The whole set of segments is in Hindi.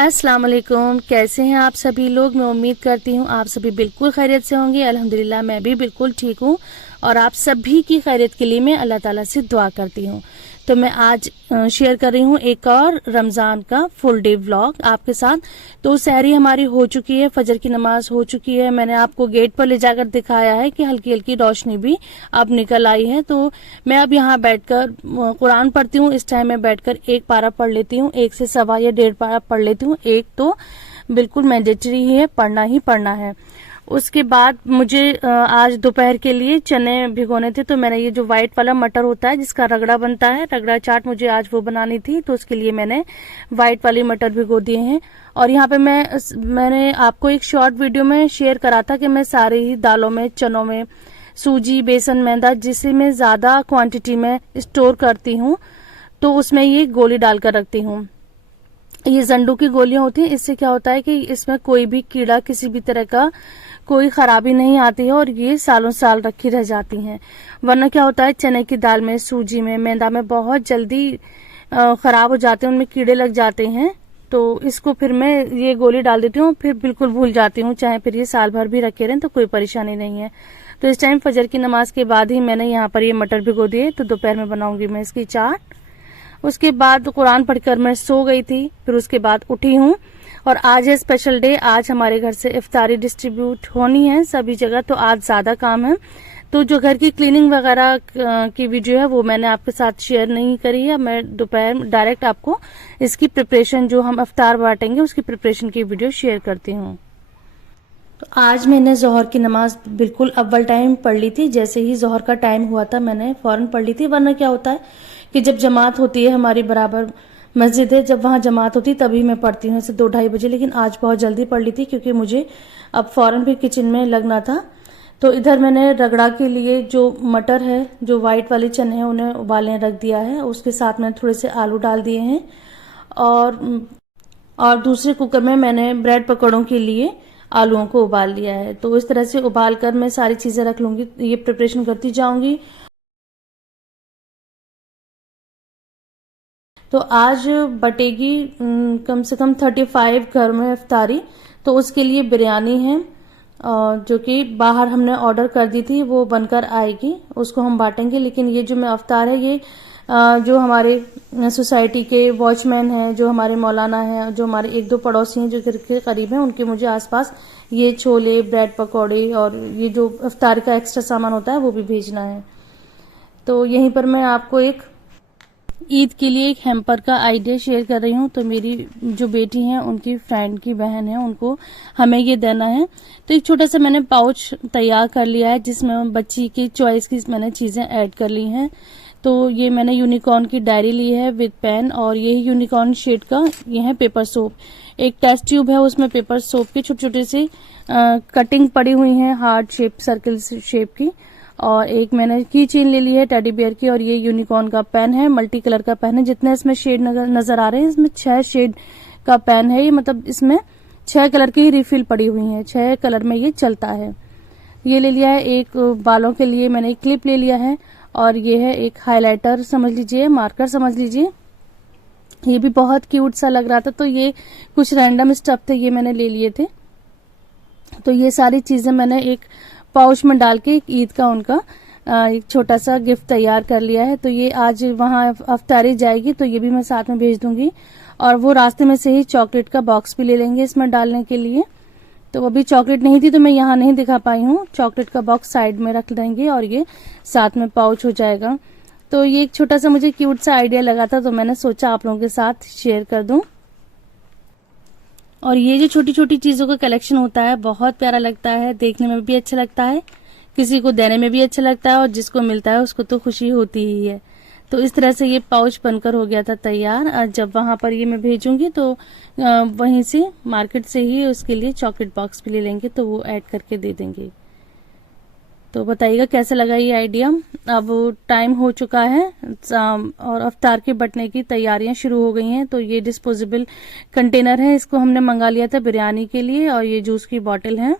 अस्सलाम वालेकुम। कैसे हैं आप सभी लोग। मैं उम्मीद करती हूँ आप सभी बिल्कुल खैरियत से होंगे। अल्हम्दुलिल्लाह मैं भी बिल्कुल ठीक हूँ और आप सभी की खैरियत के लिए मैं अल्लाह ताला से दुआ करती हूँ। तो मैं आज शेयर कर रही हूँ एक और रमज़ान का फुल डे व्लॉग आपके साथ। तो सहरी हमारी हो चुकी है, फजर की नमाज हो चुकी है। मैंने आपको गेट पर ले जाकर दिखाया है कि हल्की हल्की रोशनी भी अब निकल आई है। तो मैं अब यहाँ बैठकर कुरान पढ़ती हूँ। इस टाइम मैं बैठकर एक पारा पढ़ लेती हूँ, 1 से सवा या 1.5 पारा पढ़ लेती हूँ। एक तो बिल्कुल मैंडेटरी ही है, पढ़ना ही पढ़ना है। उसके बाद मुझे आज दोपहर के लिए चने भिगोने थे, तो मैंने ये जो व्हाइट वाला मटर होता है जिसका रगड़ा बनता है, रगड़ा चाट, मुझे आज वो बनानी थी। तो उसके लिए मैंने व्हाइट वाली मटर भिगो दिए हैं। और यहाँ पे मैंने आपको एक शॉर्ट वीडियो में शेयर करा था कि मैं सारे ही दालों में, चनों में सूजी, बेसन, मैदा, जिसे मैं ज्यादा क्वांटिटी में स्टोर करती हूँ तो उसमें ये गोली डालकर रखती हूँ। ये जंडू की गोलियां होती हैं। इससे क्या होता है कि इसमें कोई भी कीड़ा, किसी भी तरह का कोई खराबी नहीं आती है और ये सालों साल रखी रह जाती हैं। वरना क्या होता है, चने की दाल में, सूजी में, मैदा में बहुत जल्दी खराब हो जाते हैं, उनमें कीड़े लग जाते हैं। तो इसको फिर मैं ये गोली डाल देती हूँ, फिर बिल्कुल भूल जाती हूँ, चाहे फिर ये साल भर भी रखे रहें तो कोई परेशानी नहीं है। तो इस टाइम फजर की नमाज के बाद ही मैंने यहाँ पर ये मटर भिगो दिए। तो दोपहर में बनाऊंगी मैं इसकी चाट। उसके बाद कुरान पढ़कर मैं सो गई थी, फिर उसके बाद उठी हूँ और आज है स्पेशल डे। आज हमारे घर से इफ्तारी डिस्ट्रीब्यूट होनी है सभी जगह, तो आज ज्यादा काम है। तो जो घर की क्लीनिंग वगैरह की वीडियो है वो मैंने आपके साथ शेयर नहीं करी है। मैं दोपहर डायरेक्ट आपको इसकी प्रिपरेशन, जो हम इफ्तार बांटेंगे उसकी प्रिपरेशन की वीडियो शेयर करती हूँ। तो आज मैंने जोहर की नमाज बिल्कुल अव्वल टाइम पढ़ ली थी। जैसे ही जोहर का टाइम हुआ था मैंने फौरन पढ़ ली थी। वरना क्या होता है कि जब जमात होती है, हमारी बराबर मस्जिद है, जब वहां जमात होती तभी मैं पढ़ती हूँ, ऐसे 2-2:30 बजे। लेकिन आज बहुत जल्दी पढ़ ली थी क्योंकि मुझे अब फौरन भी किचन में लगना था। तो इधर मैंने रगड़ा के लिए जो मटर है, जो व्हाइट वाले चने हैं, उन्हें उबालने रख दिया है। उसके साथ मैंने थोड़े से आलू डाल दिए हैं और दूसरे कुकर में मैंने ब्रेड पकौड़ों के लिए आलूओं को उबाल लिया है। तो इस तरह से उबाल कर मैं सारी चीजें रख लूंगी, ये प्रिपरेशन करती जाऊंगी। तो आज बटेगी कम से कम 35 घर में इफ्तारी। तो उसके लिए बिरयानी है जो कि बाहर हमने ऑर्डर कर दी थी, वो बनकर आएगी, उसको हम बांटेंगे। लेकिन ये जो मैं इफ्तार है, ये जो हमारे सोसाइटी के वॉचमैन हैं, जो हमारे मौलाना हैं, जो हमारे 1-2 पड़ोसी हैं जो घर के करीब हैं, उनके मुझे आसपास ये छोले, ब्रेड पकौड़े और ये जो इफ्तार का एक्स्ट्रा सामान होता है वो भी भेजना है। तो यहीं पर मैं आपको एक ईद के लिए एक हैम्पर का आइडिया शेयर कर रही हूँ। तो मेरी जो बेटी है, उनकी फ्रेंड की बहन है, उनको हमें ये देना है। तो एक छोटा सा मैंने पाउच तैयार कर लिया है जिसमें बच्ची की चॉइस की मैंने चीजें ऐड कर ली हैं। तो ये मैंने यूनिकॉर्न की डायरी ली है विद पेन, और ये यूनिकॉर्न शेड का ये है पेपर सोप। एक टेस्ट ट्यूब है, उसमें पेपर सोप के छोटे छोटे से कटिंग पड़ी हुई है, हार्ट शेप, सर्किल शेप की। और एक मैंने की चेन ले ली है टेडी बियर की, और ये यूनिकॉर्न का पेन है, मल्टी कलर का पेन है। जितने इसमें शेड नजर आ रहे हैं, इसमें 6 शेड का पेन है। ये मतलब इसमें 6 कलर की ही रिफिल पड़ी हुई है, 6 कलर में ये चलता है। ये ले लिया है। एक बालों के लिए मैंने एक क्लिप ले लिया है, और ये है एक हाइलाइटर समझ लीजिए, मार्कर समझ लीजिए। ये भी बहुत क्यूट सा लग रहा था, तो ये कुछ रैंडम स्टफ थे, ये मैंने ले लिए थे। तो ये सारी चीजें मैंने एक पाउच में डाल के ईद का उनका एक छोटा सा गिफ्ट तैयार कर लिया है। तो ये आज वहां अफ्तारी जाएगी तो ये भी मैं साथ में भेज दूंगी। और वो रास्ते में से ही चॉकलेट का बॉक्स भी ले लेंगे इसमें डालने के लिए। तो अभी चॉकलेट नहीं थी तो मैं यहाँ नहीं दिखा पाई हूँ। चॉकलेट का बॉक्स साइड में रख देंगे और ये साथ में पाउच हो जाएगा। तो ये एक छोटा सा मुझे क्यूट सा आइडिया लगा था, तो मैंने सोचा आप लोगों के साथ शेयर कर दूं। और ये जो छोटी छोटी चीजों का कलेक्शन होता है बहुत प्यारा लगता है, देखने में भी अच्छा लगता है, किसी को देने में भी अच्छा लगता है, और जिसको मिलता है उसको तो खुशी होती ही है। तो इस तरह से ये पाउच बनकर हो गया था तैयार। और जब वहां पर ये मैं भेजूंगी तो वहीं से मार्केट से ही उसके लिए चॉकलेट बॉक्स भी ले लेंगे, तो वो ऐड करके दे देंगे। तो बताइएगा कैसा लगा ये आइडिया। अब टाइम हो चुका है और अफ्तार के बटने की तैयारियां शुरू हो गई हैं। तो ये डिस्पोजेबल कंटेनर है, इसको हमने मंगा लिया था बिरयानी के लिए, और ये जूस की बोतल है।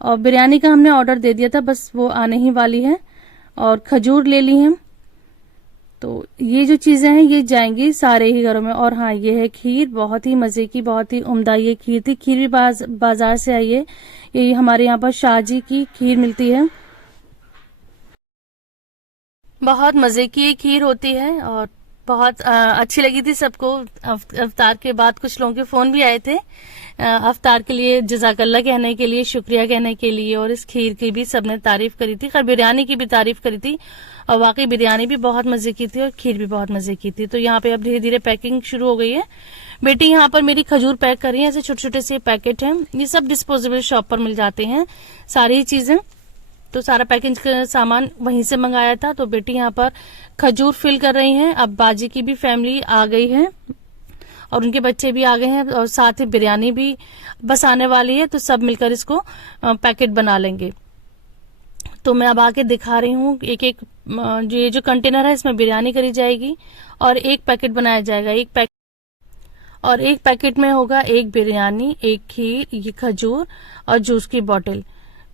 और बिरयानी का हमने ऑर्डर दे दिया था, बस वो आने ही वाली है। और खजूर ले ली है, तो ये जो चीजें हैं ये जाएंगी सारे ही घरों में। और हाँ, ये है खीर, बहुत ही मजे की, बहुत ही उम्दा ये खीर थी। खीर भी बाजार से आई है। ये हमारे यहाँ पर शाहजी की खीर मिलती है। बहुत मजे की ये खीर होती है और बहुत अच्छी लगी थी सबको। अफ्तार के बाद कुछ लोगों के फोन भी आए थे अफ्तार के लिए जज़ाकल्ला कहने के लिए, शुक्रिया कहने के लिए। और इस खीर की भी सबने तारीफ करी थी, खैर बिरयानी की भी तारीफ करी थी। और वाकई बिरयानी भी बहुत मजे की थी और खीर भी बहुत मजे की थी। तो यहाँ पे अब धीरे धीरे पैकिंग शुरू हो गई है। बेटी यहाँ पर मेरी खजूर पैक कर रही है। ऐसे छोटे छोटे से पैकेट हैं, ये सब डिस्पोजेबल शॉप पर मिल जाते हैं सारी चीजें। तो सारा पैकेज का सामान वहीं से मंगाया था। तो बेटी यहाँ पर खजूर फिल कर रही हैं। अब बाजी की भी फैमिली आ गई है और उनके बच्चे भी आ गए हैं और साथ ही बिरयानी भी बस आने वाली है। तो सब मिलकर इसको पैकेट बना लेंगे। तो मैं अब आके दिखा रही हूँ एक एक जो ये जो कंटेनर है इसमें बिरयानी करी जाएगी और एक पैकेट बनाया जाएगा। एक पैकेट में होगा एक बिरयानी, एक खीर, ये खजूर और जूस की बोतल।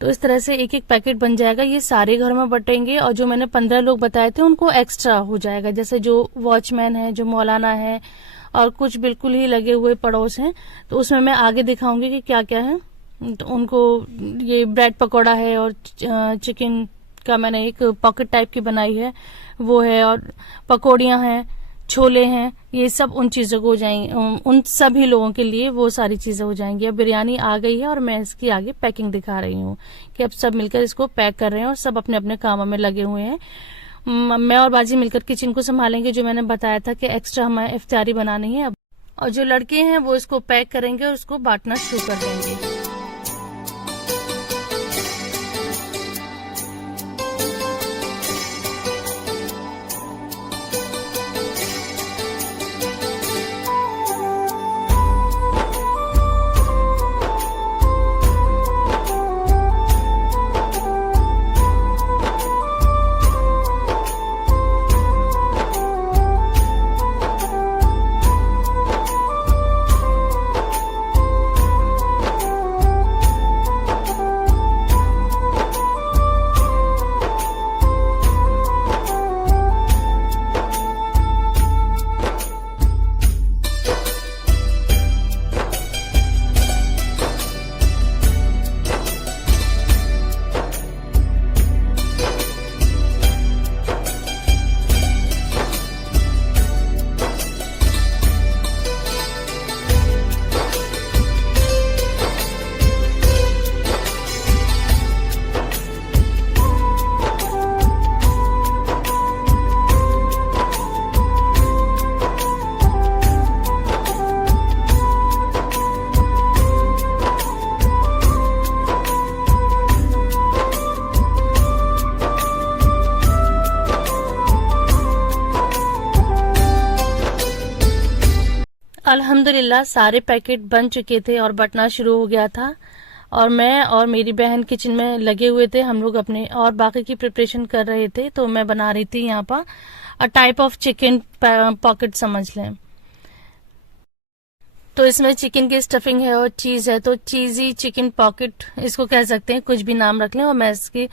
तो इस तरह से एक एक पैकेट बन जाएगा। ये सारे घरों में बटेंगे और जो मैंने 15 लोग बताए थे उनको एक्स्ट्रा हो जाएगा, जैसे जो वॉचमैन है, जो मौलाना है और कुछ बिल्कुल ही लगे हुए पड़ोस हैं। तो उसमें मैं आगे दिखाऊंगी कि क्या क्या है। तो उनको ये ब्रेड पकौड़ा है और चिकन का मैंने एक पॉकेट टाइप की बनाई है वो है, और पकौड़ियां हैं, छोले हैं, ये सब उन चीजों को हो जाएंगे, उन सभी लोगों के लिए वो सारी चीजें हो जाएंगी। अब बिरयानी आ गई है और मैं इसकी आगे पैकिंग दिखा रही हूँ कि अब सब मिलकर इसको पैक कर रहे हैं और सब अपने अपने कामों में लगे हुए हैं। मैं और बाजी मिलकर किचन को संभालेंगे, जो मैंने बताया था कि एक्स्ट्रा हमें इफ्तारी बनानी है। और जो लड़के हैं वो इसको पैक करेंगे और उसको बांटना शुरू कर देंगे। अल्हम्दुलिल्लाह सारे पैकेट बन चुके थे और बटना शुरू हो गया था और मैं और मेरी बहन किचन में लगे हुए थे। हम लोग अपने और बाकी की प्रिपरेशन कर रहे थे। तो मैं बना रही थी यहाँ पर a type of chicken pocket समझ लें। तो इसमें चिकन की स्टफिंग है और चीज है, तो चीजी चिकन पॉकेट इसको कह सकते हैं, कुछ भी नाम रख लें। और मैं इसकी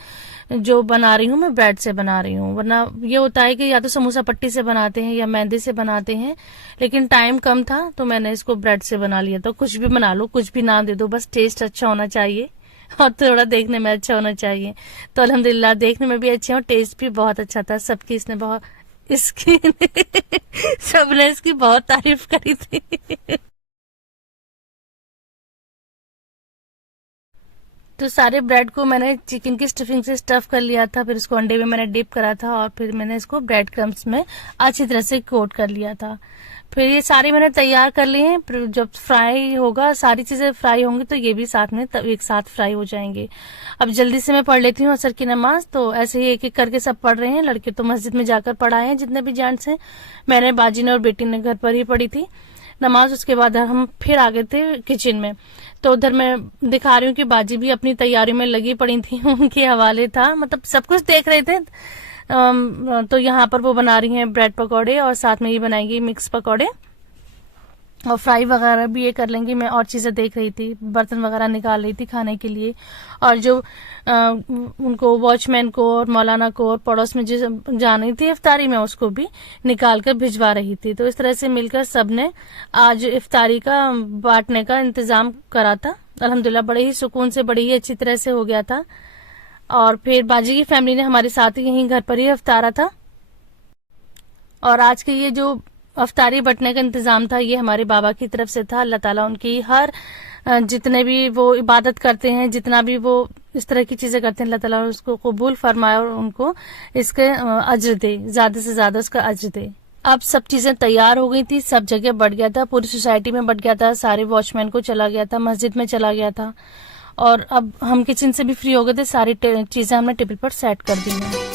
जो बना रही हूँ मैं ब्रेड से बना रही हूँ, वरना ये होता है कि या तो समोसा पट्टी से बनाते हैं या मैदे से बनाते हैं, लेकिन टाइम कम था तो मैंने इसको ब्रेड से बना लिया। तो कुछ भी बना लो, कुछ भी नाम दे दो, बस टेस्ट अच्छा होना चाहिए और थोड़ा देखने में अच्छा होना चाहिए। तो अल्हम्दुलिल्लाह देखने में भी अच्छे और टेस्ट भी बहुत अच्छा था। सबकी इसने बहुत इसकी सबने इसकी बहुत तारीफ करी थी। तो सारे ब्रेड को मैंने चिकन की स्टफिंग से स्टफ कर लिया था, फिर इसको अंडे में मैंने डिप करा था और फिर मैंने इसको ब्रेड क्रम्स में अच्छी तरह से कोट कर लिया था। फिर ये सारे मैंने तैयार कर लिए हैं। फिर जब फ्राई होगा, सारी चीजें फ्राई होंगी तो ये भी साथ में तब एक साथ फ्राई हो जाएंगे। अब जल्दी से मैं पढ़ लेती हूँ असर की नमाज। तो ऐसे ही एक एक करके सब पढ़ रहे हैं। लड़के तो मस्जिद में जाकर पढ़ाए हैं जितने भी जेंट्स हैं, मैंने, बाजी ने और बेटी ने घर पर ही पढ़ी थी नमाज। उसके बाद हम फिर आ गए थे किचन में। तो उधर मैं दिखा रही हूँ कि बाजी भी अपनी तैयारी में लगी पड़ी थी, उनके हवाले था, मतलब सब कुछ देख रहे थे। तो यहाँ पर वो बना रही हैं ब्रेड पकौड़े और साथ में ये बनाएंगी मिक्स पकौड़े। और फ्राई वगैरह भी ये कर लेंगे। मैं और चीज़ें देख रही थी, बर्तन वगैरह निकाल रही थी खाने के लिए, और जो उनको वॉचमैन को और मौलाना को और पड़ोस में जो जानी थी इफ्तारी में, उसको भी निकाल कर भिजवा रही थी। तो इस तरह से मिलकर सबने आज इफ्तारी का बांटने का इंतजाम करा था। अल्हम्दुलिल्लाह बड़े ही सुकून से, बड़ी ही अच्छी तरह से हो गया था। और फिर बाजी की फैमिली ने हमारे साथ ही यहीं घर पर ही इफ्तारा था। और आज के ये जो अफ्तारी बटने का इंतजाम था, ये हमारे बाबा की तरफ से था। अल्लाह ताला उनकी हर जितने भी वो इबादत करते हैं, जितना भी वो इस तरह की चीजें करते हैं, अल्लाह ताला उसको कबूल फरमाए और उनको इसके अज्र दे, ज्यादा से ज्यादा उसका अज्र दे। अब सब चीजें तैयार हो गई थी, सब जगह बट गया था, पूरी सोसाइटी में बट गया था, सारे वॉचमैन को चला गया था, मस्जिद में चला गया था। और अब हम किचन से भी फ्री हो गए थे, सारी चीजें हमने टेबल पर सेट कर दी हैं।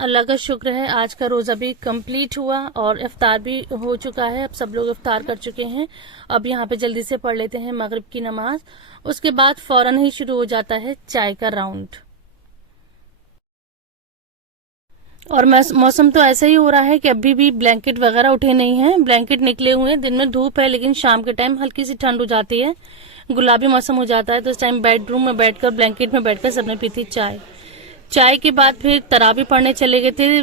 अल्लाह का शुक्र है, आज का रोज़ा भी कंप्लीट हुआ और इफ्तार भी हो चुका है। अब सब लोग इफ्तार कर चुके हैं। अब यहाँ पे जल्दी से पढ़ लेते हैं मगरिब की नमाज। उसके बाद फौरन ही शुरू हो जाता है चाय का राउंड। और मौसम तो ऐसा ही हो रहा है कि अभी भी ब्लैंकेट वगैरह उठे नहीं हैं। ब्लैंकेट निकले हुए हैं, दिन में धूप है, लेकिन शाम के टाइम हल्की सी ठंड हो जाती है, गुलाबी मौसम हो जाता है। तो इस टाइम बेडरूम में बैठकर, ब्लैंकेट में बैठकर सबने पी थी चाय। चाय के बाद फिर तरावी पढ़ने चले गए थे।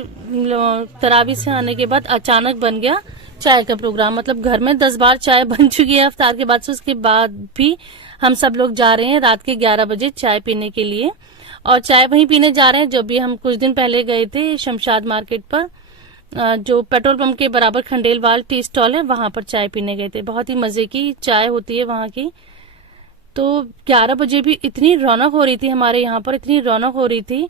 तरावी से आने के बाद अचानक बन गया चाय का प्रोग्राम। मतलब घर में 10 बार चाय बन चुकी है इफ्तार के बाद से। उसके बाद भी हम सब लोग जा रहे हैं रात के 11 बजे चाय पीने के लिए। और चाय वहीं पीने जा रहे हैं जो भी हम कुछ दिन पहले गए थे शमशाद मार्केट पर, जो पेट्रोल पंप के बराबर खंडेलवाल टी स्टॉल है, वहां पर चाय पीने गए थे। बहुत ही मजे की चाय होती है वहां की। तो 11 बजे भी इतनी रौनक हो रही थी हमारे यहाँ पर, इतनी रौनक हो रही थी,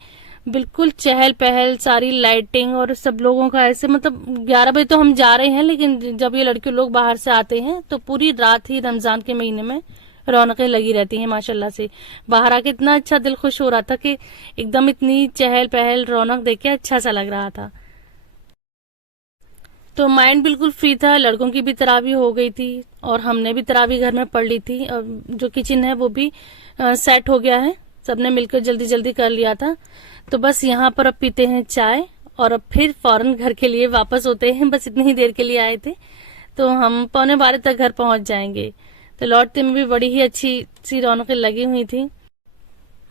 बिल्कुल चहल पहल, सारी लाइटिंग और सब लोगों का ऐसे। मतलब 11 बजे तो हम जा रहे हैं, लेकिन जब ये लड़के लोग बाहर से आते हैं तो पूरी रात ही रमजान के महीने में रौनकें लगी रहती हैं माशाल्लाह से। बाहर आके इतना अच्छा दिल खुश हो रहा था कि एकदम इतनी चहल पहल, रौनक देख के अच्छा सा लग रहा था। तो माइंड बिल्कुल फ्री था। लड़कों की भी तरावी हो गई थी और हमने भी तरावी घर में पढ़ ली थी। और जो किचन है वो भी सेट हो गया है, सबने मिलकर जल्दी जल्दी कर लिया था। तो बस यहाँ पर अब पीते हैं चाय और अब फिर फौरन घर के लिए वापस होते हैं। बस इतनी ही देर के लिए आए थे, तो हम 11:15 तक घर पहुंच जाएंगे। तो लौटते में भी बड़ी ही अच्छी सी रौनकें लगी हुई थी।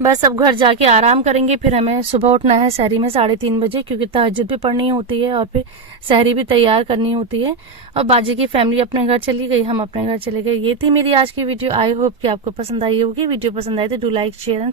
बस अब घर जाके आराम करेंगे, फिर हमें सुबह उठना है सहरी में 3:30 बजे, क्योंकि तहज्जुद भी पढ़नी होती है और फिर सहरी भी तैयार करनी होती है। और बाजी की फैमिली अपने घर चली गई, हम अपने घर चले गए। ये थी मेरी आज की वीडियो। आई होप कि आपको पसंद आई होगी। वीडियो पसंद आए तो डू लाइक, शेयर एंड